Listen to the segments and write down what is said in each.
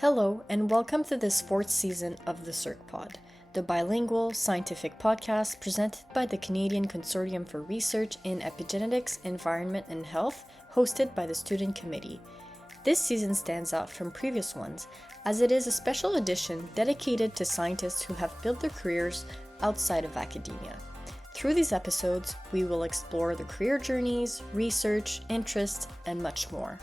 Hello, and welcome to this fourth season of the CEEHRC Pod, the bilingual scientific podcast presented by the Canadian Consortium for Research in Epigenetics, Environment and Health, hosted by the Student Committee. This season stands out from previous ones, as it is a special edition dedicated to scientists who have built their careers outside of academia. Through these episodes, we will explore their career journeys, research, interests, and much more.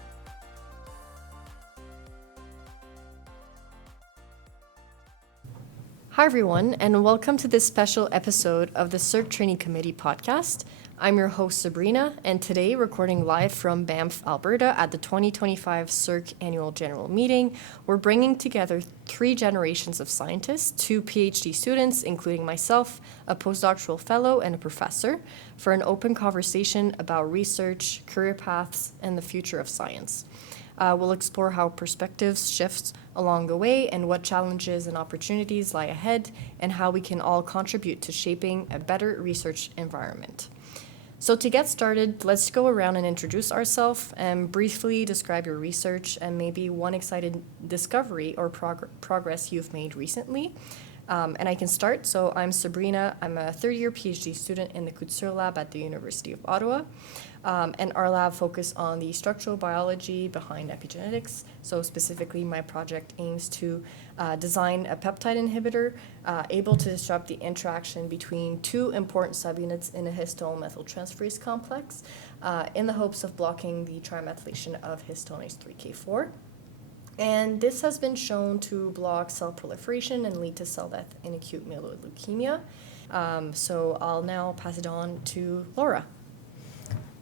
Hi everyone, and welcome to this special episode of the CEEHRC Trainee Committee podcast. I'm your host Sabrina, and today recording live from Banff, Alberta at the 2025 CEEHRC Annual General Meeting, we're bringing together three generations of scientists, two PhD students, including myself, a postdoctoral fellow, and a professor, for an open conversation about research, career paths, and the future of science. We'll explore how perspectives shift along the way and what challenges and opportunities lie ahead, and how we can all contribute to shaping a better research environment. So to get started, let's go around and introduce ourselves and briefly describe your research and maybe one exciting discovery or progress you've made recently. And I can start. So I'm Sabrina. I'm a third-year PhD student in the Couture Lab at the University of Ottawa. And our lab focused on the structural biology behind epigenetics. So specifically, my project aims to design a peptide inhibitor able to disrupt the interaction between two important subunits in a histone methyltransferase complex in the hopes of blocking the trimethylation of histonase 3K4. And this has been shown to block cell proliferation and lead to cell death in acute myeloid leukemia. So I'll now pass it on to Laura.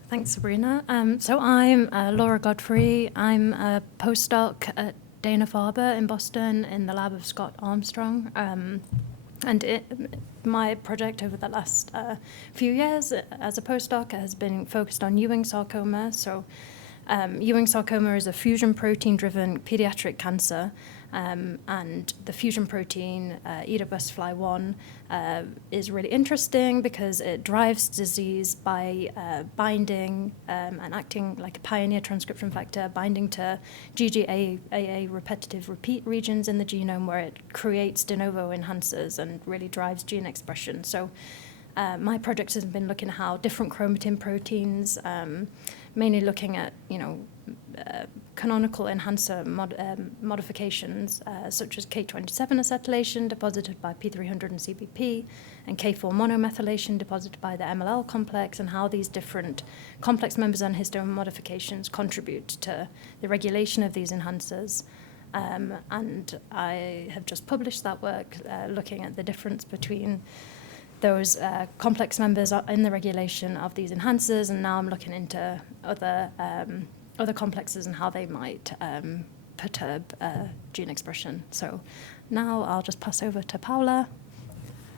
Thanks, Sabrina. So I'm Laura Godfrey. I'm a postdoc at Dana-Farber in Boston in the lab of Scott Armstrong. My project over the last few years as a postdoc has been focused on Ewing sarcoma. So Ewing sarcoma is a fusion protein-driven pediatric cancer, and the fusion protein, EDOBUSFLY1, is really interesting because it drives disease by binding and acting like a pioneer transcription factor, binding to GGAA repetitive repeat regions in the genome where it creates de novo enhancers and really drives gene expression. So my project has been looking at how different chromatin proteins, mainly looking at, canonical enhancer modifications such as K27 acetylation deposited by P300 and CBP, and K4 monomethylation deposited by the MLL complex, and how these different complex members and histone modifications contribute to the regulation of these enhancers. And I have just published that work looking at the difference between those complex members in the regulation of these enhancers, and now I'm looking into other complexes and how they might perturb gene expression. So now I'll just pass over to Paola.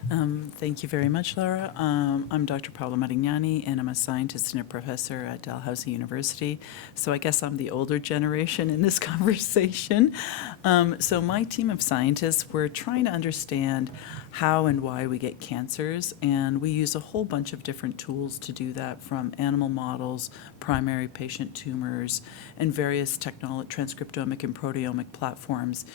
Thank you very much, Laura. I'm Dr. Paola Marignani, and I'm a scientist and a professor at Dalhousie University. So I guess I'm the older generation in this conversation. So my team of scientists, we're trying to understand how and why we get cancers, and we use a whole bunch of different tools to do that, from animal models, primary patient tumors, and various transcriptomic and proteomic platforms.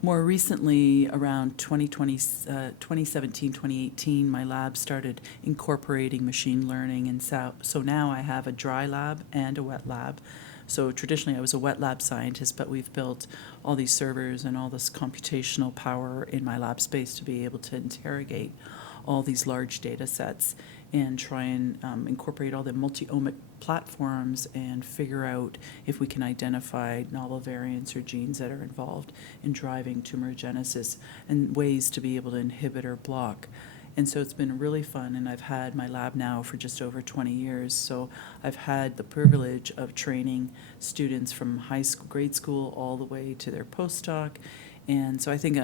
More recently, around 2017, 2018, my lab started incorporating machine learning, and so now I have a dry lab and a wet lab. So traditionally I was a wet lab scientist, but we've built all these servers and all this computational power in my lab space to be able to interrogate all these large data sets and try and incorporate all the multi-omic platforms and figure out if we can identify novel variants or genes that are involved in driving tumorigenesis and ways to be able to inhibit or block. And so it's been really fun, and I've had my lab now for just over 20 years. So I've had the privilege of training students from high school, grade school, all the way to their postdoc. And so I think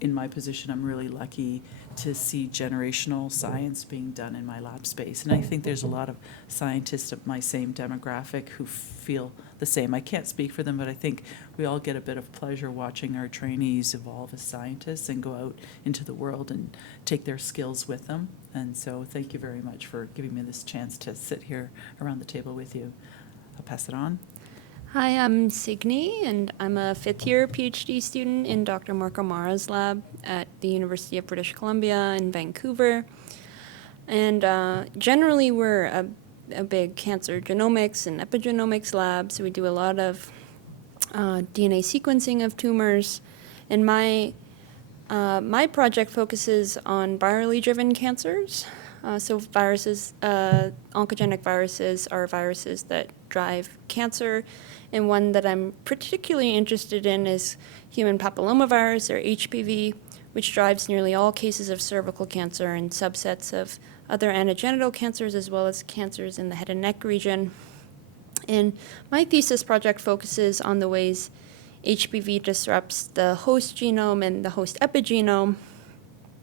in my position, I'm really lucky to see generational science being done in my lab space. And I think there's a lot of scientists of my same demographic who feel the same. I can't speak for them, but I think we all get a bit of pleasure watching our trainees evolve as scientists and go out into the world and take their skills with them. And so thank you very much for giving me this chance to sit here around the table with you. I'll pass it on. Hi, I'm Signe, and I'm a fifth-year PhD student in Dr. Mark O'Mara's lab at the University of British Columbia in Vancouver. And generally, we're a big cancer genomics and epigenomics lab, so we do a lot of DNA sequencing of tumors. And my project focuses on virally driven cancers. So viruses, oncogenic viruses are viruses that drive cancer. And one that I'm particularly interested in is human papillomavirus, or HPV, which drives nearly all cases of cervical cancer and subsets of other anogenital cancers, as well as cancers in the head and neck region. And my thesis project focuses on the ways HPV disrupts the host genome and the host epigenome,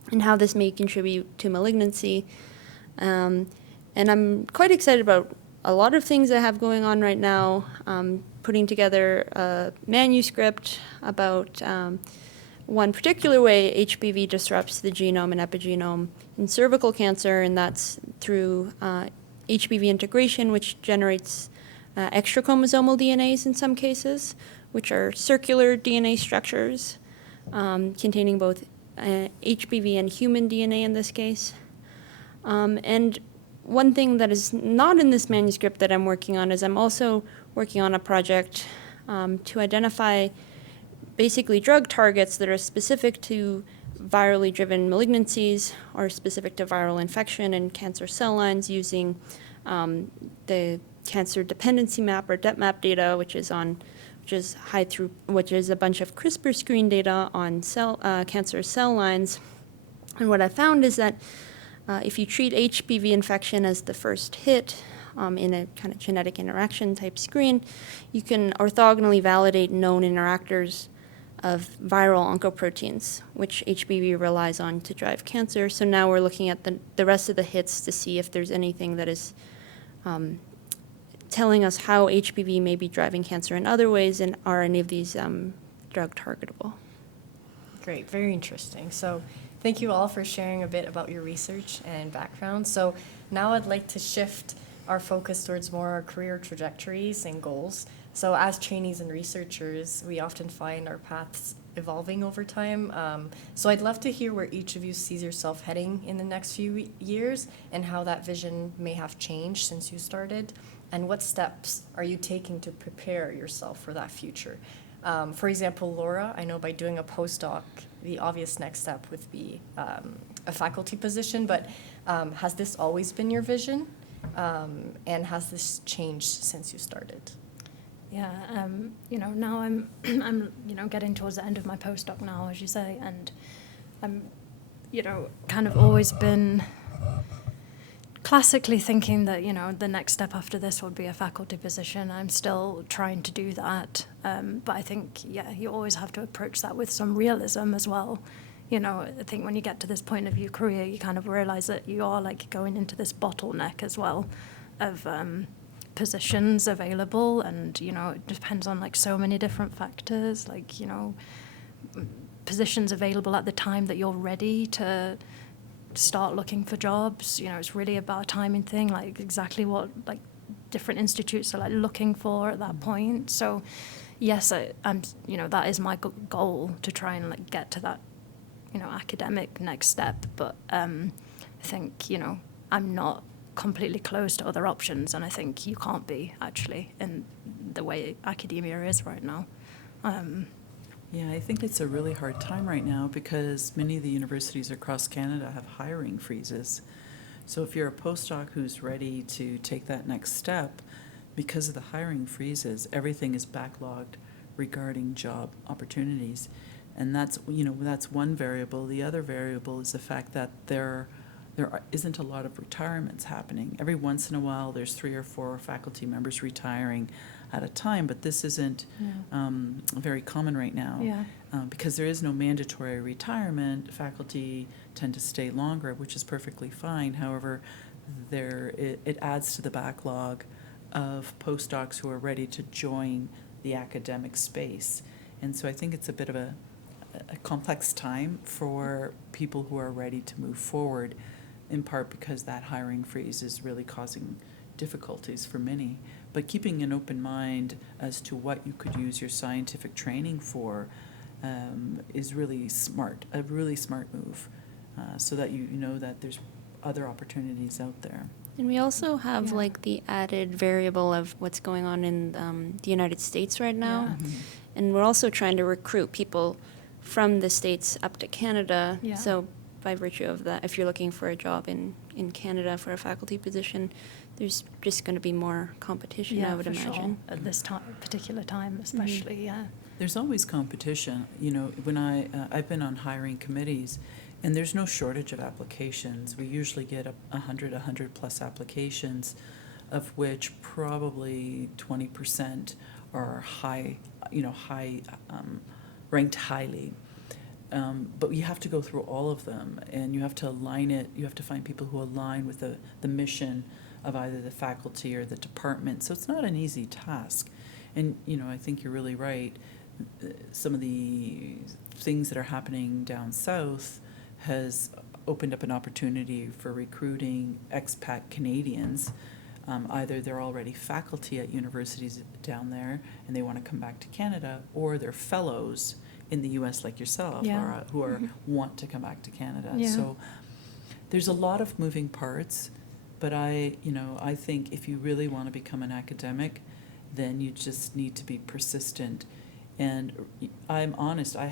and how this may contribute to malignancy. And I'm quite excited about a lot of things I have going on right now, putting together a manuscript about one particular way HPV disrupts the genome and epigenome in cervical cancer, and that's through HPV integration, which generates extrachromosomal DNAs in some cases, which are circular DNA structures containing both HPV and human DNA in this case. And one thing that is not in this manuscript that I'm working on is I'm also working on a project to identify basically drug targets that are specific to virally driven malignancies or specific to viral infection and cancer cell lines using the cancer dependency map, or DepMap data, which is a bunch of CRISPR screen data on cancer cell lines. And what I found is that if you treat HPV infection as the first hit in a kind of genetic interaction type screen, you can orthogonally validate known interactors of viral oncoproteins, which HPV relies on to drive cancer. So now we're looking at the rest of the hits to see if there's anything that is telling us how HPV may be driving cancer in other ways, and are any of these drug targetable. Great, very interesting. So thank you all for sharing a bit about your research and background. So now I'd like to shift our focus towards more our career trajectories and goals. So as trainees and researchers, we often find our paths evolving over time. So I'd love to hear where each of you sees yourself heading in the next few years, and how that vision may have changed since you started, and what steps are you taking to prepare yourself for that future. For example, Laura, I know by doing a postdoc, the obvious next step would be a faculty position, but has this always been your vision? And has this changed since you started? Yeah, now I'm getting towards the end of my postdoc now, as you say, and I'm, kind of always been classically thinking that, the next step after this would be a faculty position. I'm still trying to do that, but I think, you always have to approach that with some realism as well. I think when you get to this point of your career, you kind of realize that you are going into this bottleneck as well of positions available, and it depends on so many different factors, positions available at the time that you're ready to start looking for jobs. It's really about a timing thing, exactly what different institutes are looking for at that point. So yes, I'm that is my goal, to try and get to that academic next step, but I think I'm not completely closed to other options, and I think you can't be, actually, in the way academia is right now. Yeah, I think it's a really hard time right now because many of the universities across Canada have hiring freezes. So if you're a postdoc who's ready to take that next step, because of the hiring freezes, everything is backlogged regarding job opportunities. And that's one variable. The other variable is the fact that there isn't a lot of retirements happening. Every once in a while, there's 3 or 4 faculty members retiring at a time, but this isn't very common right now. Yeah. Because there is no mandatory retirement. Faculty tend to stay longer, which is perfectly fine. However, it adds to the backlog of postdocs who are ready to join the academic space. And so I think it's a bit of a complex time for people who are ready to move forward, in part because that hiring freeze is really causing difficulties for many. but keeping an open mind as to what you could use your scientific training for is really smart, a really smart move, so that you know that there's other opportunities out there. And we also have Yeah. like the added variable of what's going on in the United States right now. Yeah. Mhm. And we're also trying to recruit people from the States up to Canada. Yeah. So by virtue of that, if you're looking for a job in Canada for a faculty position, there's just going to be more competition, I would for sure. imagine. At this particular time, especially, yeah. There's always competition. You know, when I've been on hiring committees, and there's no shortage of applications. We usually get 100 plus applications, of which probably 20% are ranked highly. But you have to go through all of them, and you have to align it. You have to find people who align with the mission of either the faculty or the department. So it's not an easy task. And, you know, I think you're really right. Some of the things that are happening down south has opened up an opportunity for recruiting expat Canadians. Either they're already faculty at universities down there and they want to come back to Canada, or they're fellows in the U.S. like yourself, Yeah. Laura, who are want to come back to Canada. Yeah. So there's a lot of moving parts, but I think if you really want to become an academic, then you just need to be persistent. And I'm honest, I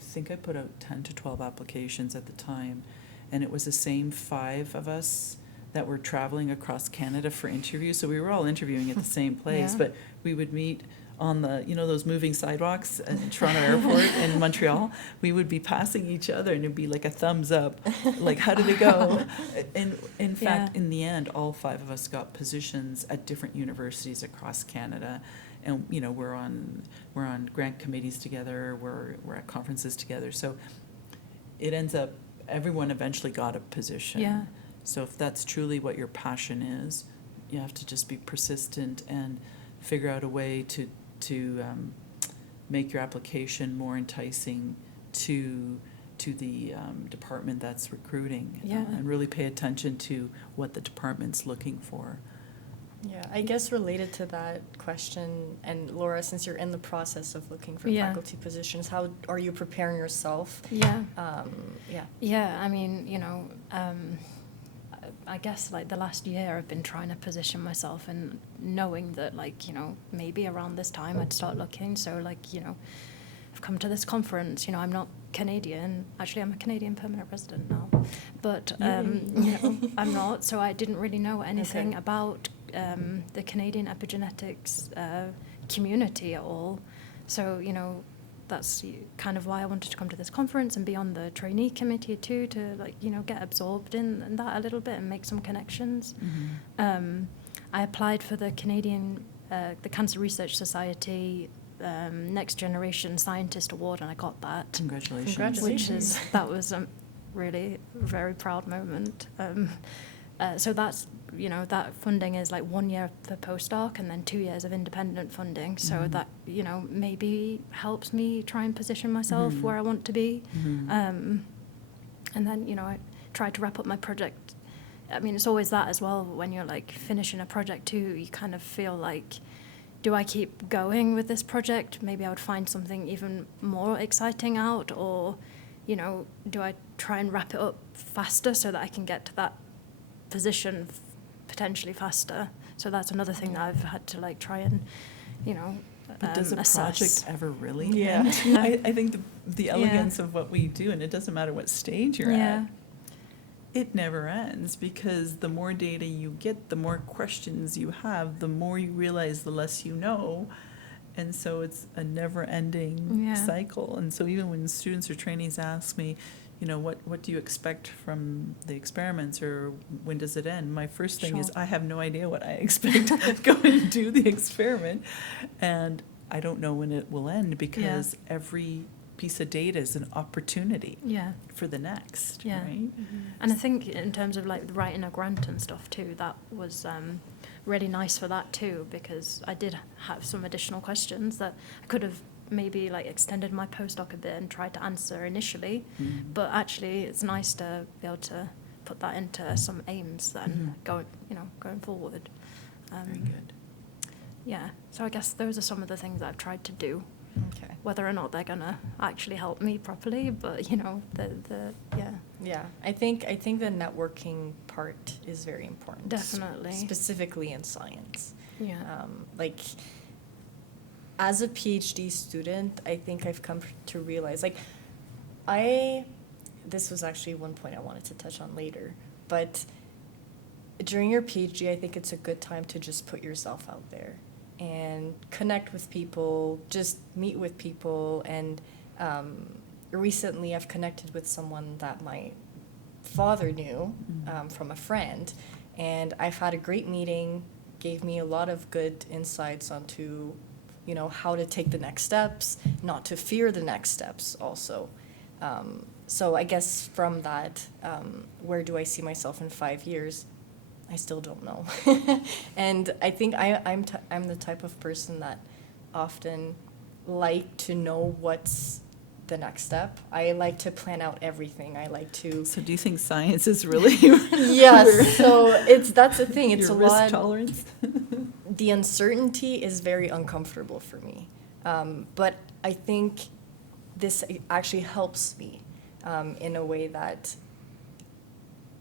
think I put out 10 to 12 applications at the time, and it was the same 5 of us that were traveling across Canada for interviews. So we were all interviewing at the same place, Yeah. but we would meet on the, those moving sidewalks in Toronto Airport and Montreal. We would be passing each other, and it'd be like a thumbs up, like, how did it go? And in fact, Yeah. in the end, all 5 of us got positions at different universities across Canada. And, we're on grant committees together, we're at conferences together. So it ends up, everyone eventually got a position. Yeah. So if that's truly what your passion is, you have to just be persistent and figure out a way to make your application more enticing to the department that's recruiting. Yeah. And really pay attention to what the department's looking for. Yeah, I guess related to that question, and Laura, since you're in the process of looking for Yeah. faculty positions, how are you preparing yourself? Yeah. Yeah. Yeah, I mean, I guess like the last year I've been trying to position myself and knowing that maybe around this time I'd start looking. So I've come to this conference, I'm not Canadian. Actually, I'm a Canadian permanent resident now. But, I'm not. So I didn't really know anything Okay. about the Canadian epigenetics community at all. So, that's kind of why I wanted to come to this conference and be on the trainee committee too, to get absorbed in that a little bit and make some connections. Mm-hmm. I applied for the Canadian, the Cancer Research Society Next Generation Scientist Award, and I got that. Congratulations. Congratulations. That was a really very proud moment. So that's, that funding is like 1 year for postdoc and then 2 years of independent funding. So Mhm. that, maybe helps me try and position myself Mhm. where I want to be. Mhm. And then, I tried to wrap up my project. I mean, it's always that as well. When you're like finishing a project too, you kind of feel like, do I keep going with this project? Maybe I would find something even more exciting out, or, do I try and wrap it up faster so that I can get to that position potentially faster? So that's another thing that I've had to try and, But does a assess. project ever really Yeah. end? I think the elegance of what we do, and it doesn't matter what stage you're at, it never ends, because the more data you get, the more questions you have, the more you realize the less you know. And so it's a never-ending Yeah. cycle. And so even when students or trainees ask me, what do you expect from the experiments, or when does it end? My first thing is, Sure. I have no idea what I expect. Go and do the experiment. And I don't know when it will end, because every piece of data is an opportunity Yeah. for the next, Yeah. right? And I think in terms of writing a grant and stuff too, that was really nice for that too, because I did have some additional questions that I could have maybe extended my postdoc a bit and tried to answer initially, Mhm. but actually it's nice to be able to put that into some aims then Mhm. going forward. Very good. yeah, so I guess those are some of the things I've tried to do. Okay. Whether or not they're gonna actually help me properly, but yeah. Yeah, I think the networking part is very important. Definitely. Specifically in science. Yeah. Like, as a PhD student, I think I've come to realize, like, this was actually one point I wanted to touch on later, but during your PhD, I think it's a good time to just put yourself out there and connect with people, just meet with people. And recently I've connected with someone that my father knew from a friend, and I've had a great meeting, gave me a lot of good insights onto, how to take the next steps, not to fear the next steps also. So I guess from that, where do I see myself in 5 years? I still don't know. And I think I'm the type of person that often like to know what's the next step. I like to plan out everything. I like to. So do you think science is really Yes. So that's the thing. It's your a risk lot. tolerance? The uncertainty is very uncomfortable for me. But I think this actually helps me in a way that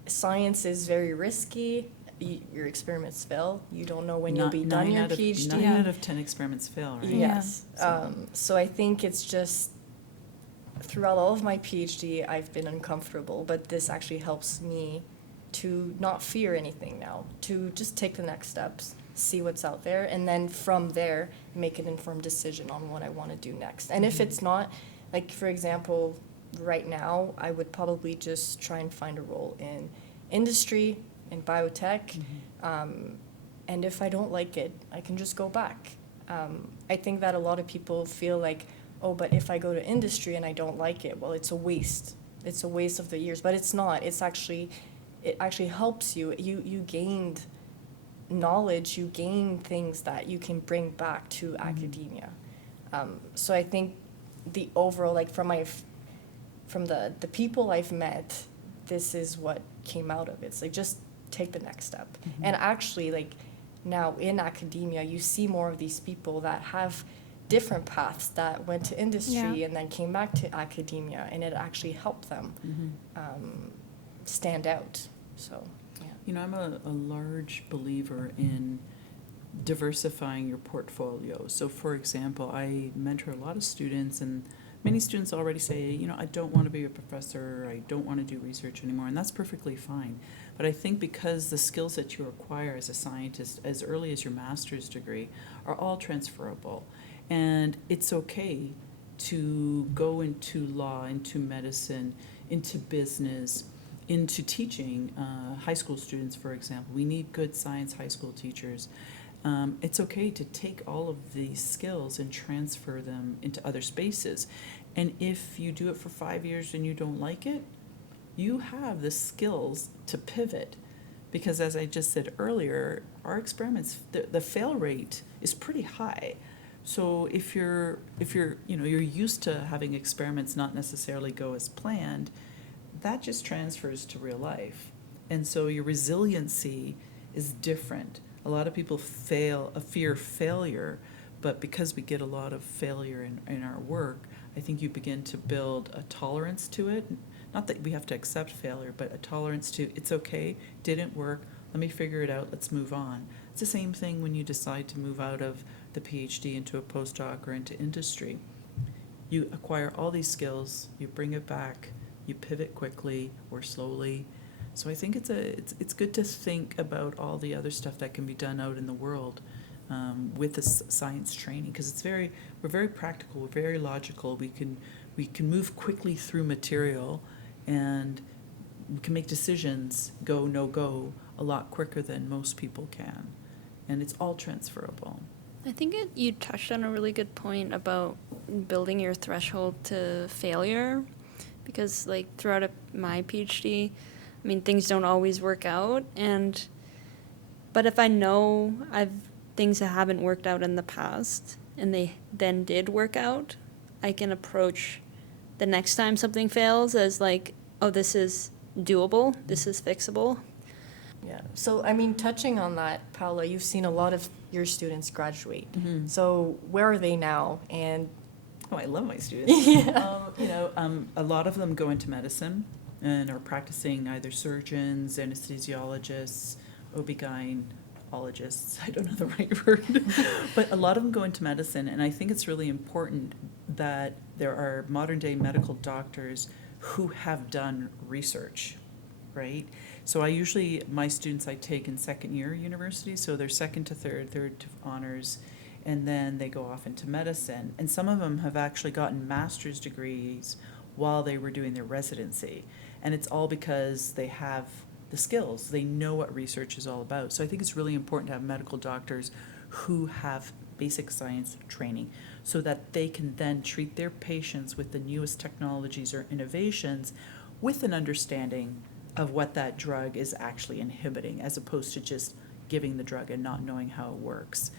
science is very risky. Your experiments fail. You don't know when you'll be done your PhD. 9 out of 10 experiments fail, right? Yes. Yeah. So I think it's just, throughout all of my PhD, I've been uncomfortable, but this actually helps me to not fear anything now, to just take the next steps, see what's out there, and then from there, make an informed decision on what I want to do next. And if it's not, like, for example, right now, I would probably just try and find a role in industry, in biotech, and if I don't like it, I can just go back. I think that a lot of people feel like, oh, but if I go to industry and I don't like it, well, it's a waste. It's a waste of the years. But it's not. It actually helps you. You gained knowledge. You gain things that you can bring back to academia. So I think the overall, like, from the people I've met, this is what came out of it. It's like, just take the next step. And actually, like, now in academia, you see more of these people that have different paths, that went to industry and then came back to academia, and it actually helped them stand out. So, yeah. I'm a large believer in diversifying your portfolio. So, for example, I mentor a lot of students, and many students already say, I don't want to be a professor, I don't want to do research anymore, and that's perfectly fine. But I think because the skills that you acquire as a scientist as early as your master's degree are all transferable, and it's okay to go into law, into medicine, into business, into teaching high school students, for example. We need good science high school teachers. It's okay to take all of these skills and transfer them into other spaces. And if you do it for 5 years and you don't like it, you have the skills to pivot. Because as I just said earlier, our experiments, the fail rate is pretty high. So if you're used to having experiments not necessarily go as planned, that just transfers to real life. And so your resiliency is different. A lot of people fear failure, but because we get a lot of failure in our work, I think you begin to build a tolerance to it. Not that we have to accept failure, but a tolerance to, it's okay, didn't work, let me figure it out, let's move on. It's the same thing when you decide to move out of the PhD into a postdoc or into industry. You acquire all these skills, you bring it back, you pivot quickly or slowly. So I think it's good to think about all the other stuff that can be done out in the world with this science training, because we're very practical, we're very logical. We can move quickly through material, and we can make decisions, go, no go, a lot quicker than most people can. And it's all transferable. I think you touched on a really good point about building your threshold to failure, because like throughout my PhD, I mean, things don't always work out, but if I know things that haven't worked out in the past and they then did work out, I can approach the next time something fails as like, oh, this is doable, this is fixable. Yeah. So, I mean, touching on that, Paula, you've seen a lot of your students graduate. Mhm. So, where are they now? And Oh, I love my students. yeah. A lot of them go into medicine and are practicing either surgeons, anesthesiologists, OB-GYNologists, I don't know the right word, but a lot of them go into medicine, and I think it's really important that there are modern-day medical doctors who have done research, right? So my students I take in second year university, so they're second to third to honors, and then they go off into medicine. And some of them have actually gotten master's degrees while they were doing their residency. And it's all because they have the skills. They know what research is all about. So I think it's really important to have medical doctors who have basic science training so that they can then treat their patients with the newest technologies or innovations with an understanding of what that drug is actually inhibiting, as opposed to just giving the drug and not knowing how it works.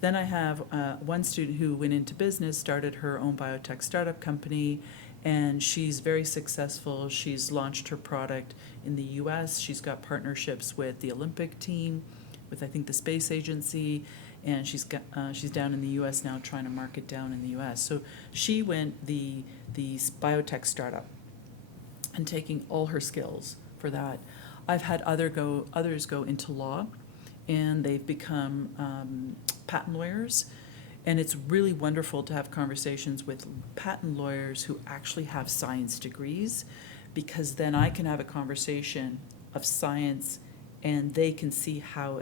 Then I have one student who went into business, started her own biotech startup company, and she's very successful. She's launched her product in the US. She's got partnerships with the Olympic team, with I think the space agency, and she's down in the US now trying to market down in the US. So she went the biotech startup and taking all her skills for that. I've had others go into law, and they've become patent lawyers. And it's really wonderful to have conversations with patent lawyers who actually have science degrees, because then I can have a conversation of science and they can see how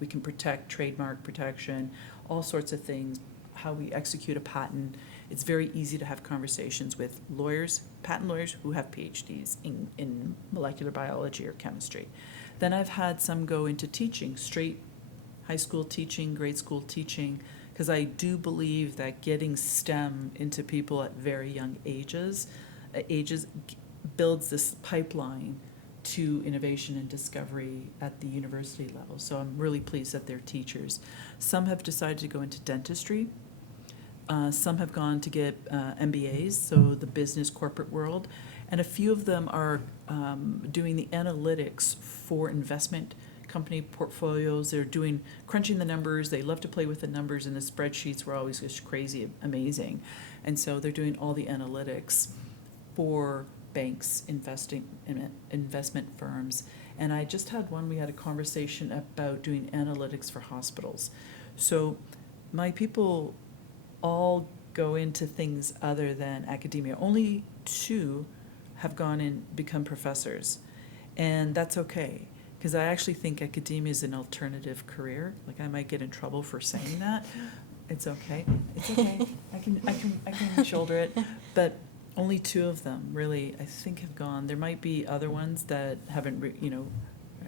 we can protect trademark protection, all sorts of things, how we execute a patent. It's very easy to have conversations with lawyers, patent lawyers who have PhDs in molecular biology or chemistry. Then I've had some go into teaching, straight high school teaching, grade school teaching, because I do believe that getting STEM into people at very young ages builds this pipeline to innovation and discovery at the university level. So I'm really pleased that they're teachers. Some have decided to go into dentistry. Some have gone to get MBAs, so the business corporate world. And a few of them are doing the analytics for investment company portfolios. They're crunching the numbers. They love to play with the numbers, and the spreadsheets were always just crazy amazing. And so they're doing all the analytics for banks, investment firms. And I just had we had a conversation about doing analytics for hospitals. So my people all go into things other than academia. Only 2 have gone and become professors, and that's okay, because I actually think academia is an alternative career. Like, I might get in trouble for saying that. It's okay. It's okay. I can shoulder it. But only 2 of them really, I think, have gone. There might be other ones that haven't,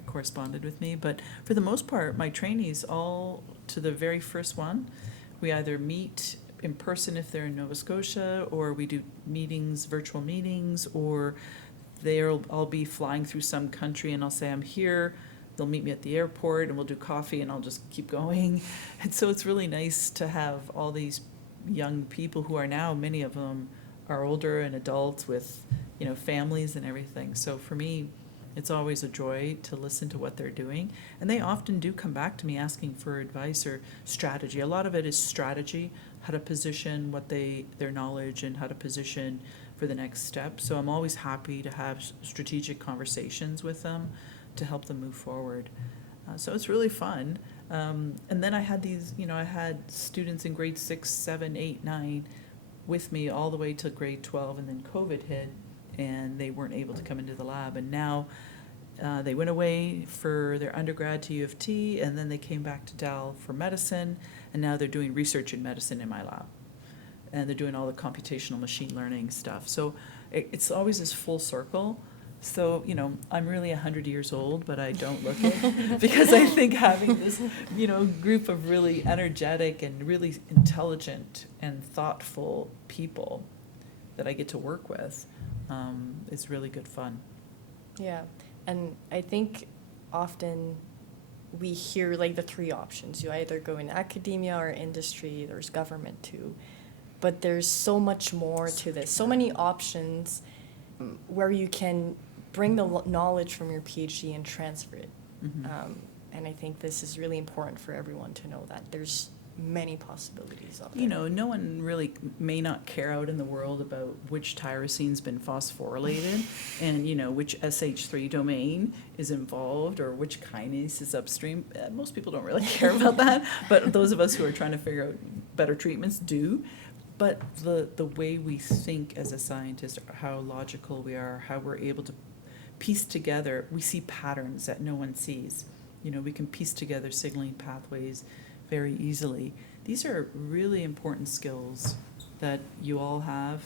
corresponded with me. But for the most part, my trainees, all to the very first one, we either meet in person if they're in Nova Scotia, or we do virtual meetings, or I'll be flying through some country and I'll say I'm here. They'll meet me at the airport and we'll do coffee and I'll just keep going. And so it's really nice to have all these young people who are now, many of them are older and adults with, families and everything. So for me, it's always a joy to listen to what they're doing. And they often do come back to me asking for advice or strategy. A lot of it is strategy, how to position their knowledge and how to position for the next step. So I'm always happy to have strategic conversations with them to help them move forward. So it's really fun. And then I had I had students in grade 6, 7, 8, 9 with me all the way to grade 12, and then COVID hit and they weren't able to come into the lab. And now they went away for their undergrad to U of T, and then they came back to Dal for medicine, and now they're doing research in medicine in my lab. And they're doing all the computational machine learning stuff. So it's always this full circle. So, I'm really 100 years old, but I don't look it, because I think having this, group of really energetic and really intelligent and thoughtful people that I get to work with is really good fun. Yeah, and I think often we hear the 3 options. You either go in academia or industry, there's government too. But there's so much more to this, so many options where you can bring the knowledge from your PhD and transfer it And I think this is really important for everyone to know that there's many possibilities out there. You know, no one really may not care out in the world about which tyrosine's been phosphorylated and, you know, which SH3 domain is involved or which kinase is upstream. Most people don't really care about that, but those of us who are trying to figure out better treatments do. But the way we think as a scientist, how logical we are, how we're able to piece together, we see patterns that no one sees. You know, we can piece together signaling pathways very easily. These are really important skills that you all have,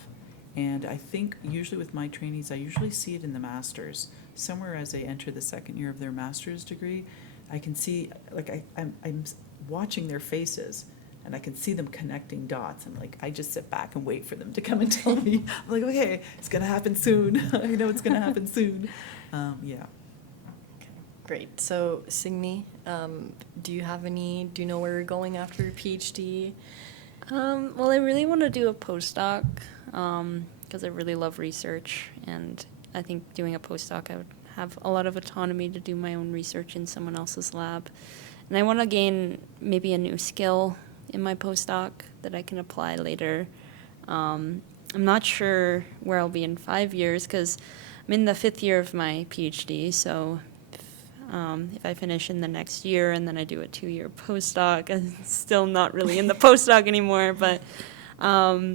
and I think usually with my trainees, I usually see it in the masters. Somewhere as they enter the second year of their master's degree, I can see, like I'm watching their faces, and I can see them connecting dots. I'm like, I just sit back and wait for them to come and tell me. I'm like, okay, it's gonna happen soon. I know it's gonna happen soon. Yeah. Great. So, Signy, do you know where you're going after your PhD? Well, I really want to do a postdoc because I really love research, and I think doing a postdoc, I would have a lot of autonomy to do my own research in someone else's lab. And I want to gain maybe a new skill in my postdoc that I can apply later. I'm not sure where I'll be in 5 years because I'm in the 5th year of my PhD, so if I finish in the next year and then I do a 2-year postdoc, I'm still not really in the postdoc anymore, but I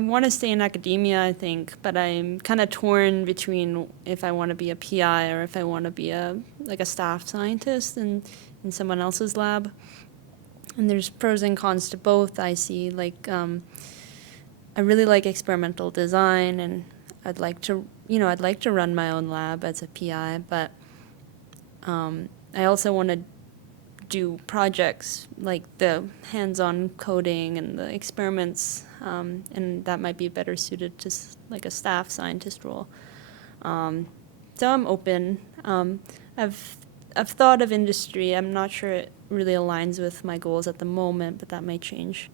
want to stay in academia, I think, but I'm kind of torn between if I want to be a PI or if I want to be a staff scientist in someone else's lab. And there's pros and cons to both. I see, I really like experimental design, and I'd like to run my own lab as a PI, but I also want to do projects like the hands-on coding and the experiments, and that might be better suited to like a staff scientist role. So I'm open. I've thought of industry. I'm not sure it really aligns with my goals at the moment, but that may change.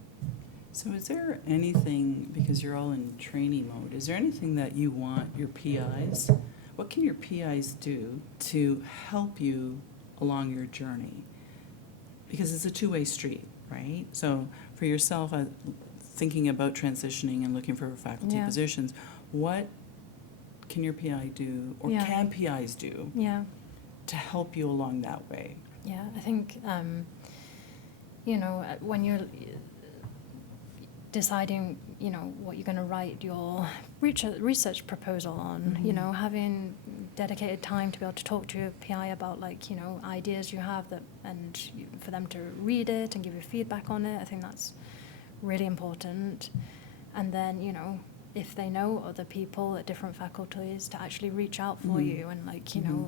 So is there anything, because you're all in trainee mode, is there anything that you want your PIs, what can your PIs do to help you along your journey? Because it's a two-way street, right? So for yourself, thinking about transitioning and looking for faculty positions, what can your PI do, or can PIs do to help you along that way? Yeah, I think, when you're deciding, what you're going to write your research proposal on, having dedicated time to be able to talk to your PI about, ideas you have and for them to read it and give you feedback on it, I think that's really important. And then, if they know other people at different faculties, to actually reach out for you and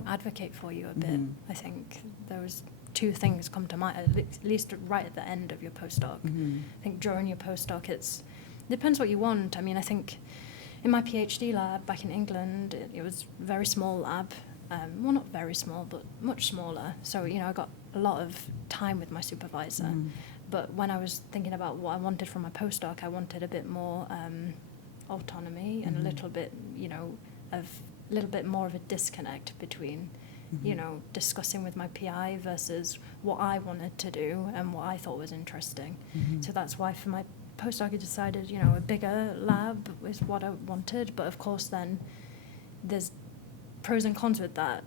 advocate for you a bit. I think those two things come to mind, at least right at the end of your postdoc. I think during your postdoc, it depends what you want. I mean, I think in my PhD lab back in England, it was a very small lab. Well, not very small, but much smaller. So, I got a lot of time with my supervisor. But when I was thinking about what I wanted from my postdoc, I wanted a bit more autonomy and a little bit, a little bit more of a disconnect between, discussing with my PI versus what I wanted to do and what I thought was interesting. So that's why for my postdoc I decided, a bigger lab is what I wanted. But of course then there's pros and cons with that.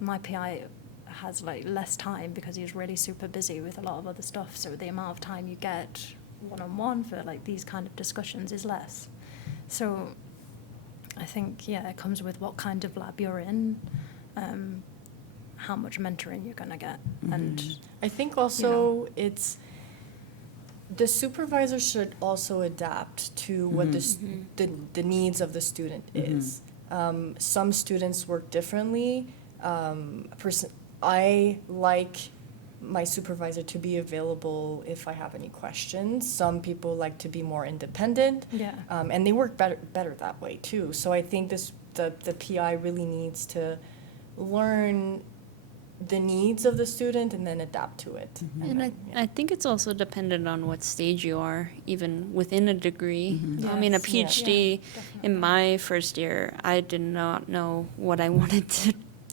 My PI has less time because he's really super busy with a lot of other stuff. So the amount of time you get one-on-one for these kind of discussions is less. So I think, it comes with what kind of lab you're in, how much mentoring you're going to get. And I think also it's the supervisor should also adapt to what the needs of the student is. Some students work differently. I like my supervisor to be available if I have any questions. Some people like to be more independent, and they work better that way too. So I think the PI really needs to learn the needs of the student and then adapt to it. And I think it's also dependent on what stage you are, even within a degree. I mean, a PhD, in my first year, I did not know what I wanted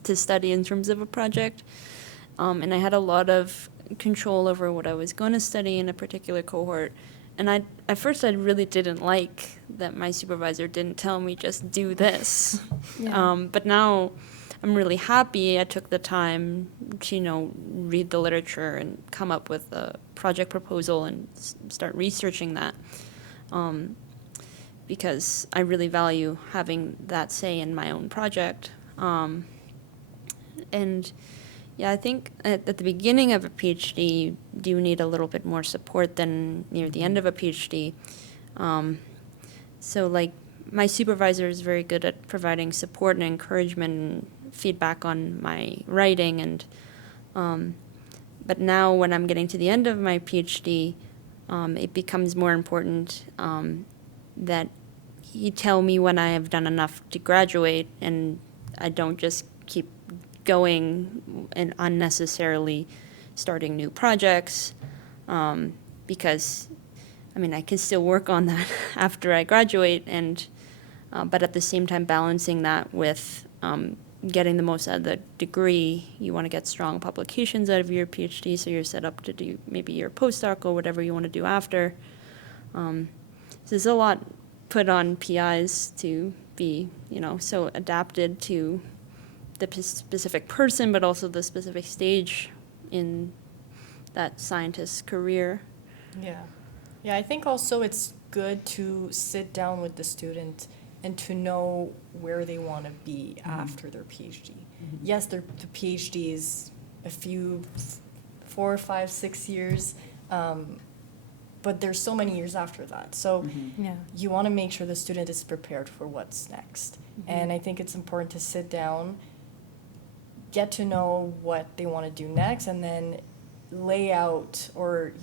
to to study in terms of a project. And I had a lot of control over what I was going to study in a particular cohort. And at first I really didn't like that my supervisor didn't tell me just do this. But now I'm really happy I took the time to, read the literature and come up with a project proposal and start researching that. Because I really value having that say in my own project. And yeah, I think at the beginning of a PhD, you do need a little bit more support than near the end of a PhD. So like my supervisor is very good at providing support and encouragement and feedback on my writing. And but now when I'm getting to the end of my PhD, it becomes more important that he tell me when I have done enough to graduate, and I don't just keep going and unnecessarily starting new projects, because I can still work on that after I graduate, and but at the same time balancing that with getting the most out of the degree. You want to get strong publications out of your PhD, so you're set up to do maybe your postdoc or whatever you want to do after. So there's a lot put on PIs to be, so adapted to the specific person, but also the specific stage in that scientist's career. Yeah. Yeah, I think also it's good to sit down with the student and to know where they want to be after their PhD. Yes, the PhD is a few, 4, 5, 6 years, but there's so many years after that. So you want to make sure the student is prepared for what's next. And I think it's important to sit down, get to know what they want to do next, and then lay out or,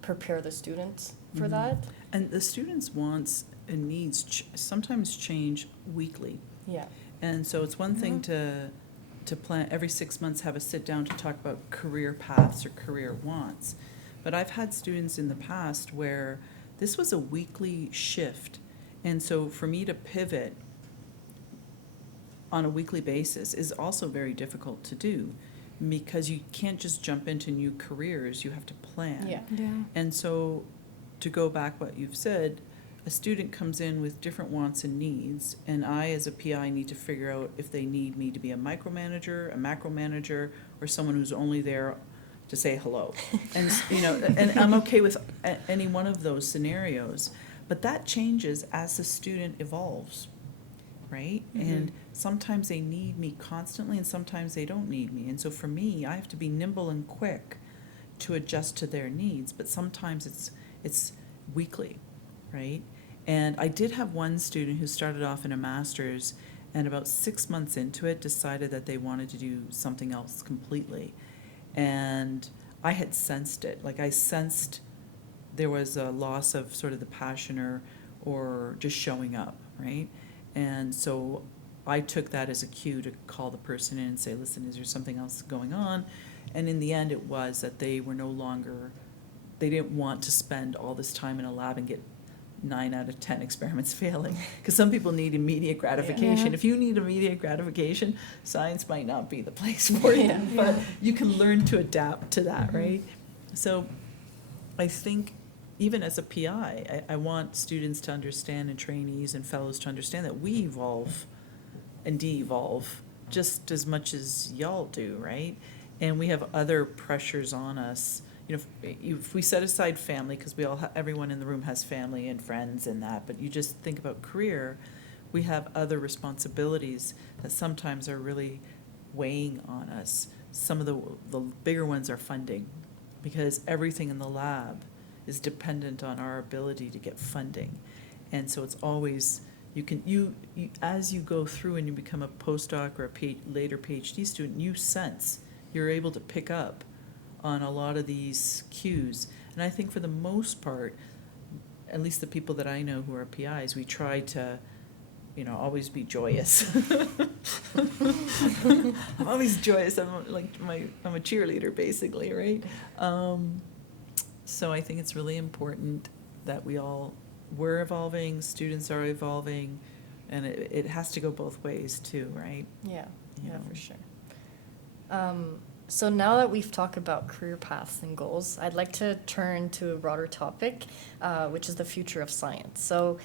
prepare the students for that. And the students' wants and needs sometimes change weekly. Yeah. And so it's one thing to plan every 6 months, have a sit down to talk about career paths or career wants. But I've had students in the past where this was a weekly shift. And so for me to pivot on a weekly basis is also very difficult to do, because you can't just jump into new careers, you have to plan. Yeah. And so to go back what you've said, a student comes in with different wants and needs, and I as a PI need to figure out if they need me to be a micromanager, a macro manager, or someone who's only there to say hello. And and I'm okay with any one of those scenarios, but that changes as the student evolves, right? And sometimes they need me constantly, and sometimes they don't need me. And so for me, I have to be nimble and quick to adjust to their needs, but sometimes it's weekly, right? And I did have one student who started off in a master's, and about 6 months into it decided that they wanted to do something else completely. And I had sensed it. Like, I sensed there was a loss of sort of the passion or just showing up, right? And so I took that as a cue to call the person in and say, listen, is there something else going on? And in the end, it was that they were no longer, they didn't want to spend all this time in a lab and get 9 out of 10 experiments failing, because some people need immediate gratification. Yeah. If you need immediate gratification, science might not be the place for you, but you can learn to adapt to that, right? So I think even as a PI, I want students to understand, and trainees and fellows to understand, that we evolve and de-evolve just as much as y'all do, right? And we have other pressures on us. If we set aside family, because we all everyone in the room has family and friends and that, but you just think about career, we have other responsibilities that sometimes are really weighing on us. Some of the bigger ones are funding, because everything in the lab is dependent on our ability to get funding. And so it's always, you as you go through and you become a postdoc or a later PhD student, you're able to pick up on a lot of these cues. And I think for the most part, at least the people that I know who are PIs, we try to, always be joyous. I'm always joyous. I'm a cheerleader, basically, right? So I think it's really important that we're evolving, students are evolving, and it has to go both ways too, right? Yeah. you Yeah, know. for sure. So now that we've talked about career paths and goals, I'd like to turn to a broader topic, which is the future of science. So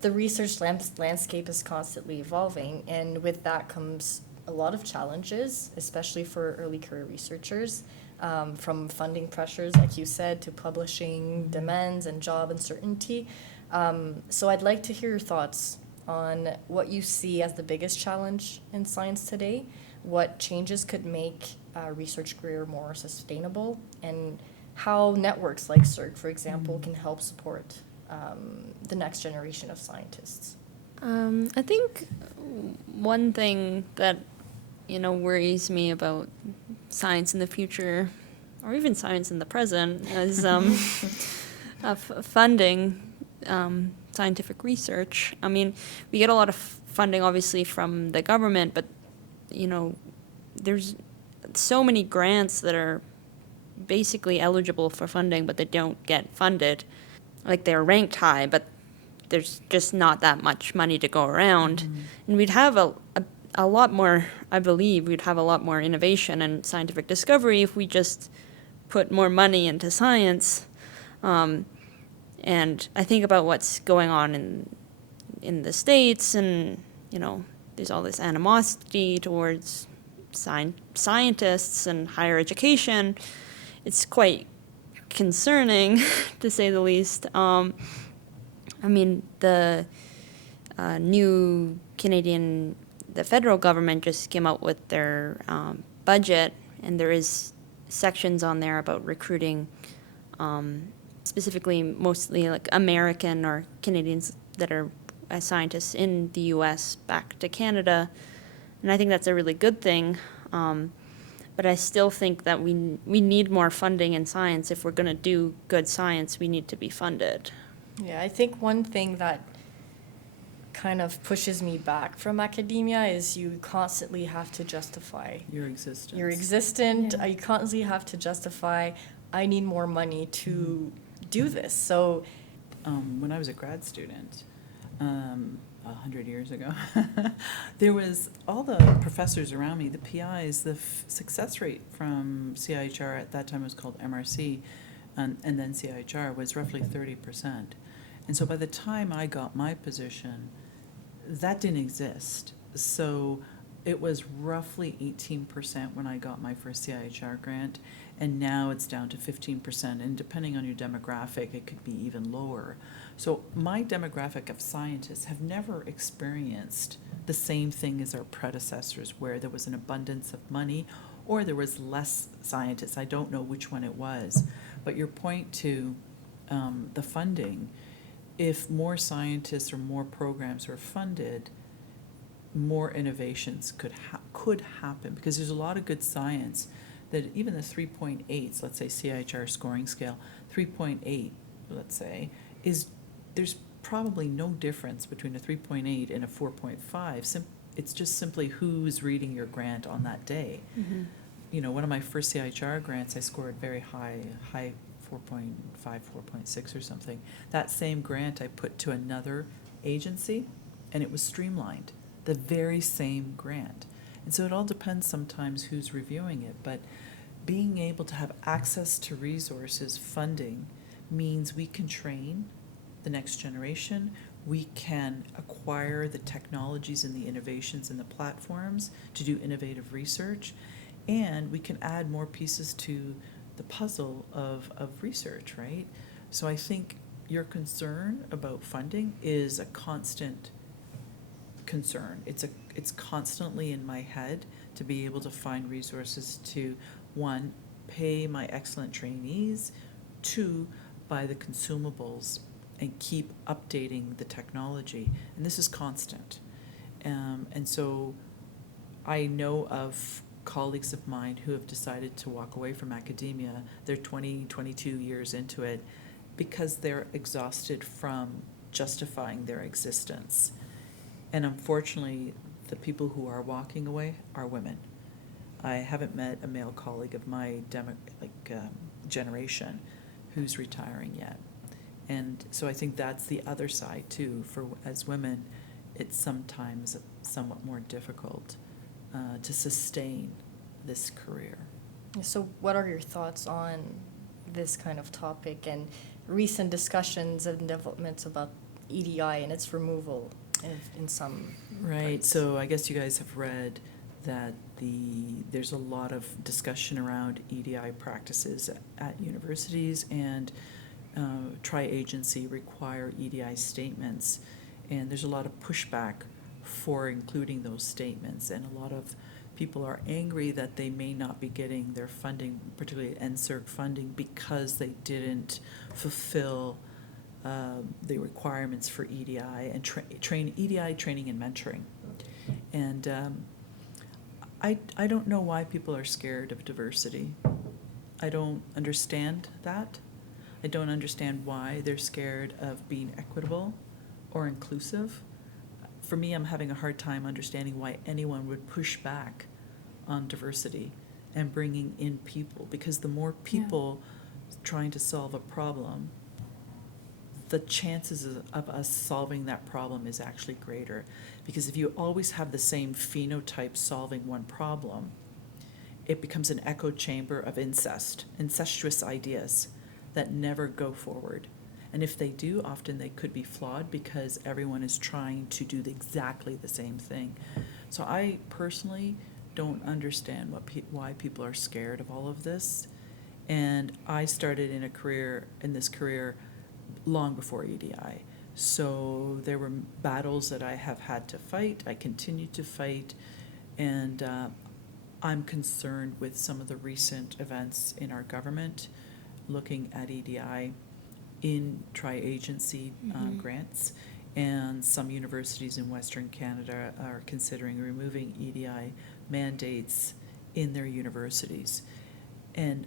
the research landscape is constantly evolving, and with that comes a lot of challenges, especially for early career researchers, from funding pressures, like you said, to publishing demands and job uncertainty. So I'd like to hear your thoughts on what you see as the biggest challenge in science today, what changes could make a research career more sustainable, and how networks like CEEHRC, for example, can help support the next generation of scientists. I think one thing that, worries me about science in the future, or even science in the present, is funding scientific research. I mean, we get a lot of funding, obviously, from the government, but, there's so many grants that are basically eligible for funding, but they don't get funded. Like, they're ranked high, but there's just not that much money to go around. And we'd have a lot more, I believe, we'd have a lot more innovation and scientific discovery if we just put more money into science. And I think about what's going on in the States, and, there's all this animosity towards scientists and higher education. It's quite concerning, to say the least. I mean, the new the federal government just came out with their budget, and there is sections on there about recruiting, specifically mostly like American or Canadians that are scientists in the U.S. back to Canada, and I think that's a really good thing. But I still think that we need more funding in science. If we're going to do good science, we need to be funded. Yeah, I think one thing that kind of pushes me back from academia is you constantly have to justify Your existence. your existence. Yeah. You constantly have to justify, I need more money to do this. So When I was a grad student, 100 years ago, there was all the professors around me, the PIs, the success rate from CEEHR, at that time it was called MRC, and then CEEHR, was roughly 30%. And so by the time I got my position, that didn't exist. So it was roughly 18% when I got my first CEEHR grant, and now it's down to 15%, and depending on your demographic, it could be even lower. So my demographic of scientists have never experienced the same thing as our predecessors, where there was an abundance of money or there was less scientists. I don't know which one it was. But your point to the funding, if more scientists or more programs are funded, more innovations could happen, because there's a lot of good science that even the 3.8s, let's say CEEHR scoring scale, 3.8, let's say, there's probably no difference between a 3.8 and a 4.5. It's just simply who's reading your grant on that day. Mm-hmm. One of my first CEEHR grants, I scored very high 4.5, 4.6 or something. That same grant I put to another agency, and it was streamlined. The very same grant. And so it all depends sometimes who's reviewing it, but being able to have access to resources, funding, means we can train the next generation, we can acquire the technologies and the innovations and the platforms to do innovative research, and we can add more pieces to the puzzle of research, right? So I think your concern about funding is a constant concern. It's constantly in my head to be able to find resources to, one, pay my excellent trainees, two, buy the consumables and keep updating the technology. And this is constant. And so I know of colleagues of mine who have decided to walk away from academia. They're 20, 22 years into it because they're exhausted from justifying their existence. And unfortunately, the people who are walking away are women. I haven't met a male colleague of my generation who's retiring yet. And so I think that's the other side too. As women, it's sometimes somewhat more difficult to sustain this career. So what are your thoughts on this kind of topic and recent discussions and developments about EDI and its removal in some Right, parts? so I guess you guys have read that there's a lot of discussion around EDI practices at universities, and tri-agency require EDI statements, and there's a lot of pushback for including those statements, and a lot of people are angry that they may not be getting their funding, particularly NSERC funding, because they didn't fulfill the requirements for EDI and EDI training and mentoring. And I don't know why people are scared of diversity. I don't understand that. I don't understand why they're scared of being equitable or inclusive. For me, I'm having a hard time understanding why anyone would push back on diversity and bringing in people, because the more people trying to solve a problem, the chances of us solving that problem is actually greater. Because if you always have the same phenotype solving one problem, it becomes an echo chamber of incestuous ideas that never go forward. And if they do, often they could be flawed because everyone is trying to do exactly the same thing. So I personally don't understand why people are scared of all of this. And I started in this career long before EDI. So there were battles that I have had to fight. I continue to fight. And I'm concerned with some of the recent events in our government looking at EDI in tri-agency grants, and some universities in Western Canada are considering removing EDI mandates in their universities. And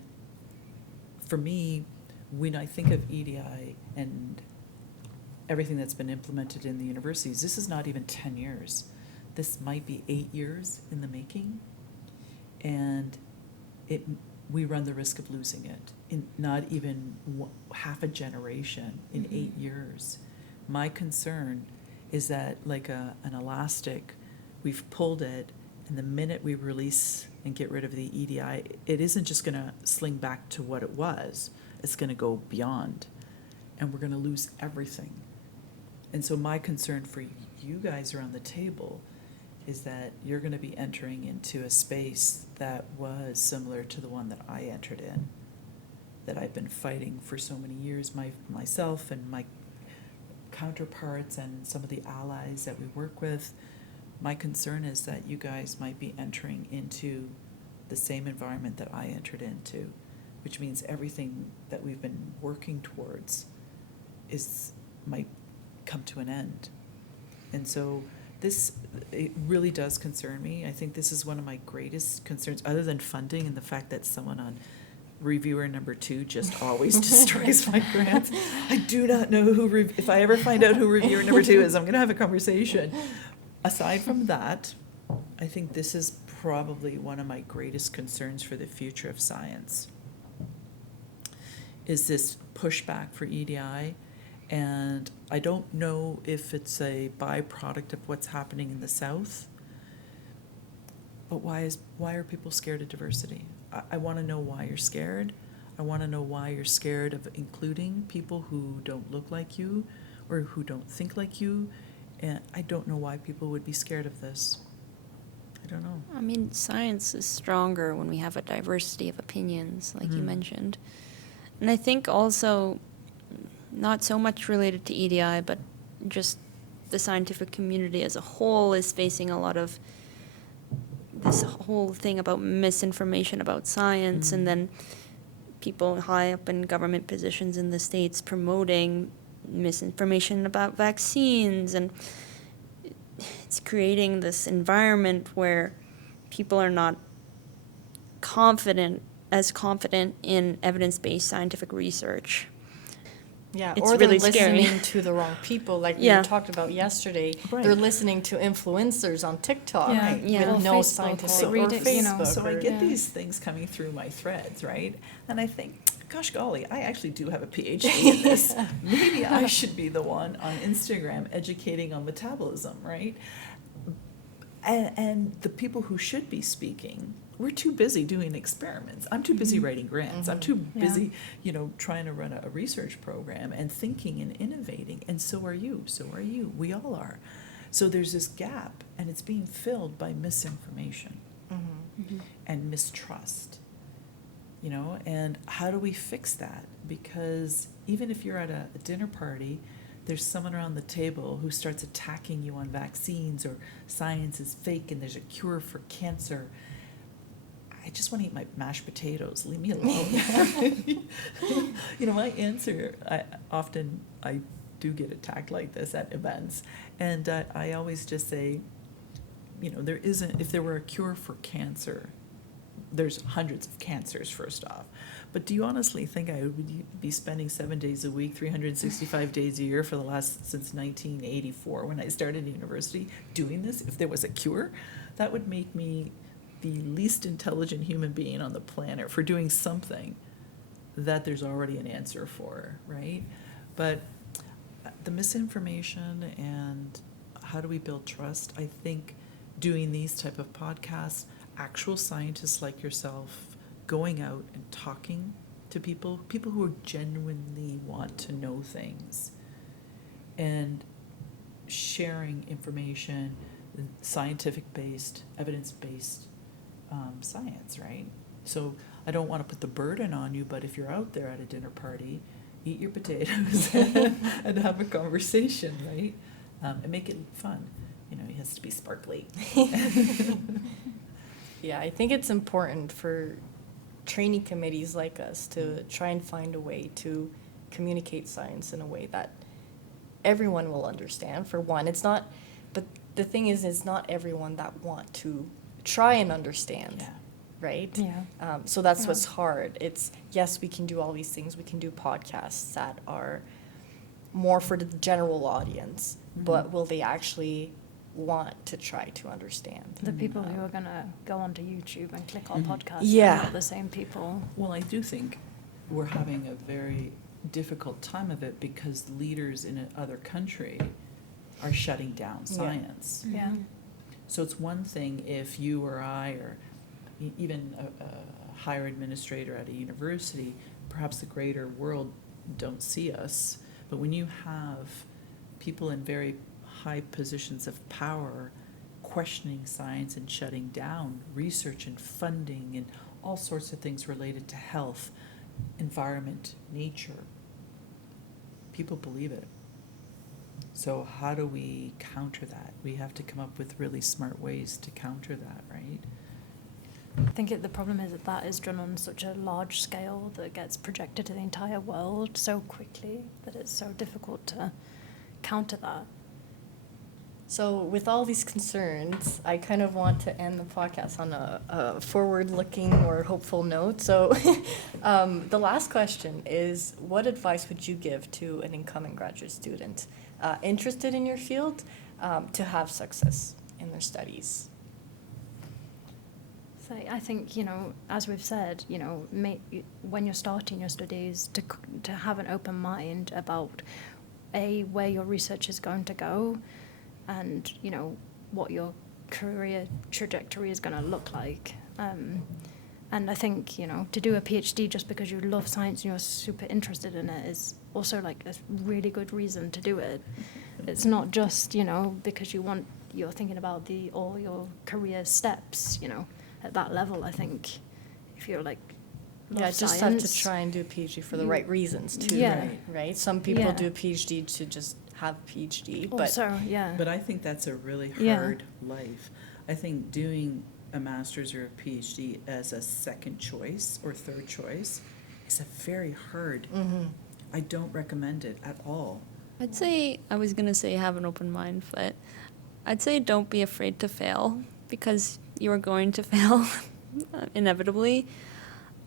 for me, when I think of EDI and everything that's been implemented in the universities, this is not even 10 years. This might be 8 years in the making, and we run the risk of losing it in not even half a generation, in 8 years. My concern is that, like an elastic, we've pulled it, and the minute we release and get rid of the EDI, it isn't just going to sling back to what it was. It's going to go beyond, and we're going to lose everything. And so my concern for you guys around the table is that you're going to be entering into a space that was similar to the one that I entered in, that I've been fighting for so many years, myself and my counterparts and some of the allies that we work with. My concern is that you guys might be entering into the same environment that I entered into, which means everything that we've been working towards might come to an end. And so it really does concern me. I think this is one of my greatest concerns, other than funding and the fact that someone on reviewer number 2 just always destroys my grants. I do not know if I ever find out who reviewer number 2 is, I'm going to have a conversation. Aside from that, I think this is probably one of my greatest concerns for the future of science, is this pushback for EDI. And I don't know if it's a byproduct of what's happening in the South, but why are people scared of diversity? I want to know why you're scared. I want to know why you're scared of including people who don't look like you or who don't think like you. And I don't know why people would be scared of this. I don't know. I mean, science is stronger when we have a diversity of opinions, like you mentioned. And I think also, not so much related to EDI, but just the scientific community as a whole is facing a lot of this whole thing about misinformation about science, and then people high up in government positions in the States promoting misinformation about vaccines, and it's creating this environment where people are not confident in evidence-based scientific research. Yeah, It's or they're really scary. listening to the wrong people, like we talked about yesterday. Right. They're listening to influencers on TikTok Yeah. Yeah. with no Facebook, scientific or or read it, you know. Facebook. So I or- get these things coming through my threads, right? And I think, gosh golly, I actually do have a PhD in this. Maybe I should be the one on Instagram educating on metabolism, right? And the people who should be speaking, we're too busy doing experiments. I'm too busy writing grants. I'm too busy, trying to run a research program and thinking and innovating. And so are you. So are you. We all are. So there's this gap, and it's being filled by misinformation and mistrust. And how do we fix that? Because even if you're at a dinner party, there's someone around the table who starts attacking you on vaccines or science is fake and there's a cure for cancer. I just want to eat my mashed potatoes. Leave me alone. My answer, I do get attacked like this at events. And I always just say, if there were a cure for cancer, there's hundreds of cancers, first off. But do you honestly think I would be spending 7 days a week, 365 days a year since 1984 when I started university doing this? If there was a cure, that would make me the least intelligent human being on the planet for doing something that there's already an answer for, right? But the misinformation and how do we build trust? I think doing these type of podcasts, actual scientists like yourself going out and talking to people who genuinely want to know things and sharing information, scientific-based, evidence-based science, right? So I don't want to put the burden on you, but if you're out there at a dinner party, eat your potatoes and have a conversation, right? And make it fun. It has to be sparkly. Yeah, I think it's important for trainee committees like us to try and find a way to communicate science in a way that everyone will understand. For one, but the thing is, it's not everyone that want to try and understand, right? Yeah. So that's what's hard. Yes, we can do all these things. We can do podcasts that are more for the general audience, but will they actually want to try to understand? The people who are going to go onto YouTube and click on podcasts Yeah. are not the same people. Well, I do think we're having a very difficult time of it because leaders in another country are shutting down science. Yeah. So it's one thing if you or I or even a higher administrator at a university, perhaps the greater world don't see us, but when you have people in very high positions of power questioning science and shutting down research and funding and all sorts of things related to health, environment, nature, people believe it. So how do we counter that? We have to come up with really smart ways to counter that, right? I think the problem is that is done on such a large scale that gets projected to the entire world so quickly that it's so difficult to counter that. So with all these concerns, I kind of want to end the podcast on a forward-looking or hopeful note. So the last question is, what advice would you give to an incoming graduate student interested in your field to have success in their studies? So I think, as we've said, when you're starting your studies, to have an open mind about where your research is going to go, and what your career trajectory is going to look like. And I think to do a PhD just because you love science and you're super interested in it is also like a really good reason to do it. It's not just because you're thinking about all your career steps at that level. I think if you're like Just have to try and do a PhD for the right reasons too. Yeah. Right. Some people do a PhD to just have a PhD, But I think that's a really hard life. I think doing a master's or a PhD as a second choice or third choice is a very hard. I don't recommend it at all. I was going to say have an open mind, but I'd say don't be afraid to fail because you're going to fail inevitably.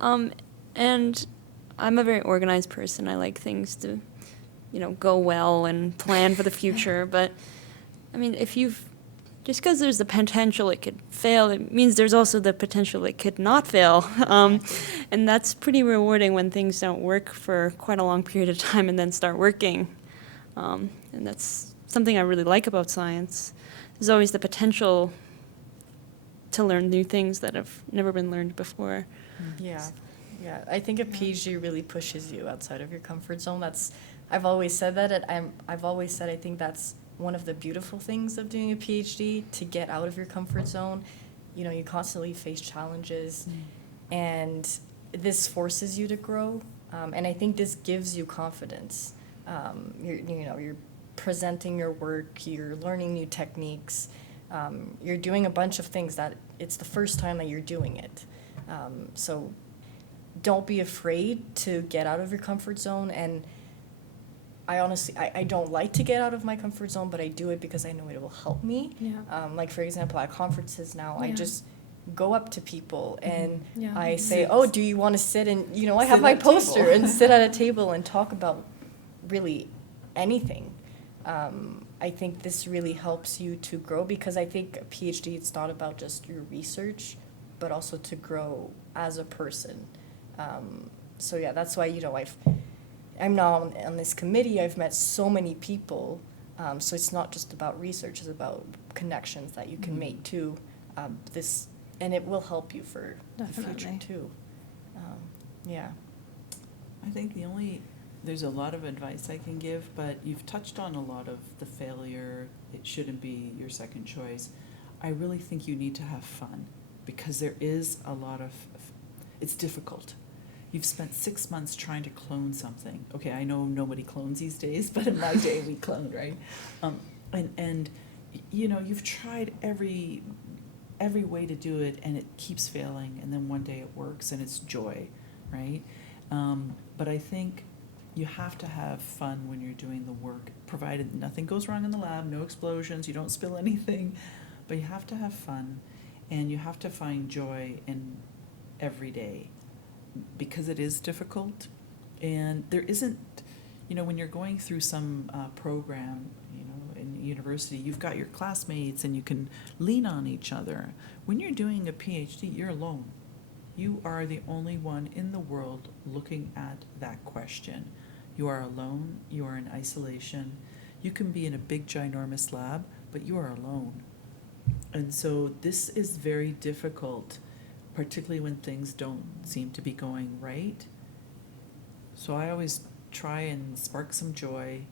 And I'm a very organized person. I like things to go well and plan for the future. But, just because there's the potential it could fail, it means there's also the potential it could not fail. And that's pretty rewarding when things don't work for quite a long period of time and then start working. And that's something I really like about science. There's always the potential to learn new things that have never been learned before. Yeah, yeah. I think a PhD really pushes you outside of your comfort zone. I've always said that, and I've always said I think that's one of the beautiful things of doing a PhD, to get out of your comfort zone. You know, you constantly face challenges, and this forces you to grow. And I think this gives you confidence. You're presenting your work, you're learning new techniques, you're doing a bunch of things that it's the first time that you're doing it. So don't be afraid to get out of your comfort zone. And I honestly, I don't like to get out of my comfort zone, but I do it because I know it will help me. Yeah. Like, for example, at conferences now, I Yeah. just go up to people and Yeah. I say, oh, do you want to sit and, I Sit have my at a table. poster and sit at a table and talk about really anything. I think this really helps you to grow, because I think a PhD, it's not about just your research, but also to grow as a person. So yeah, that's why, I'm now on this committee, I've met so many people, so it's not just about research, it's about connections that you can make too. And it will help you for the future Definitely. too. Yeah. I think there's a lot of advice I can give, but you've touched on a lot of the failure. It shouldn't be your second choice. I really think you need to have fun, because there is a lot of, it's difficult. You've spent 6 months trying to clone something. Okay, I know nobody clones these days, but in my day we cloned, right? And you've tried every way to do it, and it keeps failing, and then one day it works, and it's joy, right? But I think you have to have fun when you're doing the work, provided nothing goes wrong in the lab, no explosions, you don't spill anything, but you have to have fun, and you have to find joy in every day, because it is difficult. And there isn't, when you're going through some program, in university, you've got your classmates and you can lean on each other. When you're doing a PhD, you're alone. You are the only one in the world looking at that question. You are alone, you are in isolation. You can be in a big, ginormous lab, but you are alone. And so this is very difficult, particularly when things don't seem to be going right. So I always try and spark some joy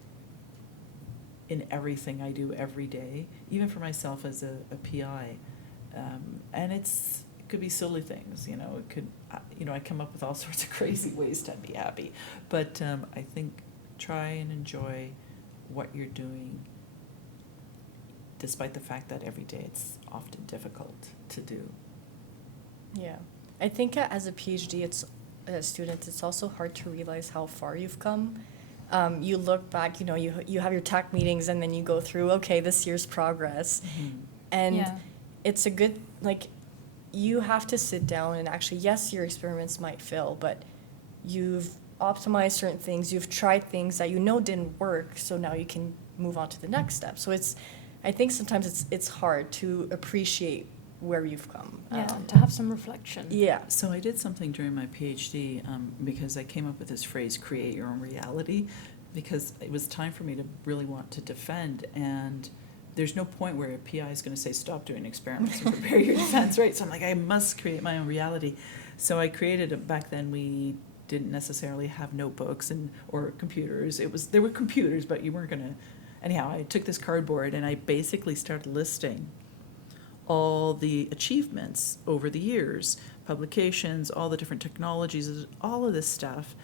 in everything I do every day, even for myself as a PI. And it could be silly things, it could, I come up with all sorts of crazy ways to be happy. But I think try and enjoy what you're doing, despite the fact that every day it's often difficult to do. Yeah. I think as a PhD student, it's also hard to realize how far you've come. You look back, you have your tech meetings, and then you go through, okay, this year's progress. Mm-hmm. And Yeah. it's a good, you have to sit down and actually, yes, your experiments might fail, but you've optimized certain things, you've tried things that didn't work, so now you can move on to the next step. So I think sometimes it's hard to appreciate where you've come. Yeah, to have some reflection. Yeah. So I did something during my PhD because I came up with this phrase, create your own reality, because it was time for me to really want to defend, and there's no point where a PI is going to say, stop doing experiments and prepare your defense, right? So I'm like, I must create my own reality. So I created back then we didn't necessarily have notebooks or computers. There were computers, but you weren't going to. Anyhow, I took this cardboard and I basically started listing all the achievements over the years, publications, all the different technologies, all of this stuff.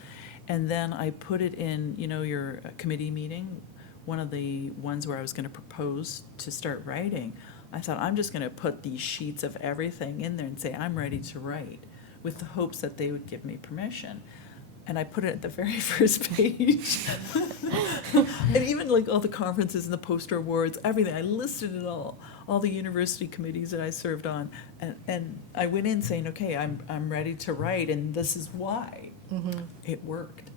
And then I put it in, your committee meeting, one of the ones where I was going to propose to start writing. I thought, I'm just going to put these sheets of everything in there and say, I'm ready to write, with the hopes that they would give me permission. And I put it at the very first page. And even all the conferences and the poster awards, everything, I listed it all the university committees that I served on. And I went in saying, okay, I'm ready to write, and this is why. Mm-hmm. It worked.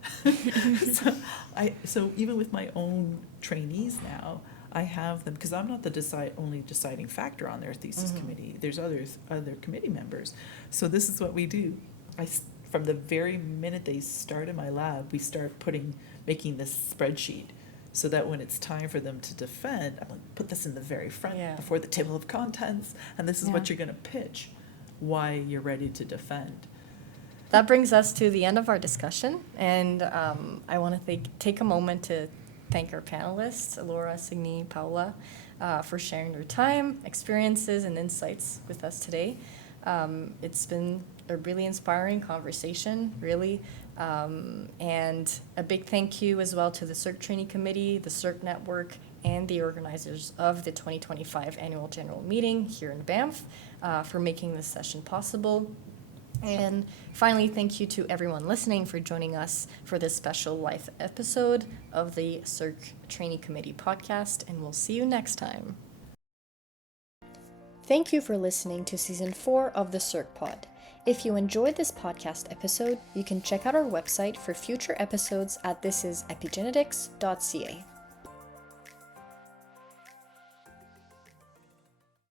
So even with my own trainees now, I have them, because I'm not the only deciding factor on their thesis committee. There's other committee members. So this is what we do. From the very minute they start in my lab, we start making this spreadsheet. so that when it's time for them to defend, I'm like, put this in the very front Yeah. before the table of contents, and this is what you're going to pitch, why you're ready to defend. That brings us to the end of our discussion, and I want to take a moment to thank our panelists, Laura, Signe, Paula, for sharing their time, experiences, and insights with us today. It's been a really inspiring conversation, really, and a big thank you as well to the CEEHRC Trainee Committee, the CEEHRC Network, and the organizers of the 2025 Annual General Meeting here in Banff for making this session possible. And finally, thank you to everyone listening for joining us for this special live episode of the CEEHRC Trainee Committee podcast, and we'll see you next time. Thank you for listening to Season 4 of the CEEHRC Pod. If you enjoyed this podcast episode, you can check out our website for future episodes at thisisepigenetics.ca.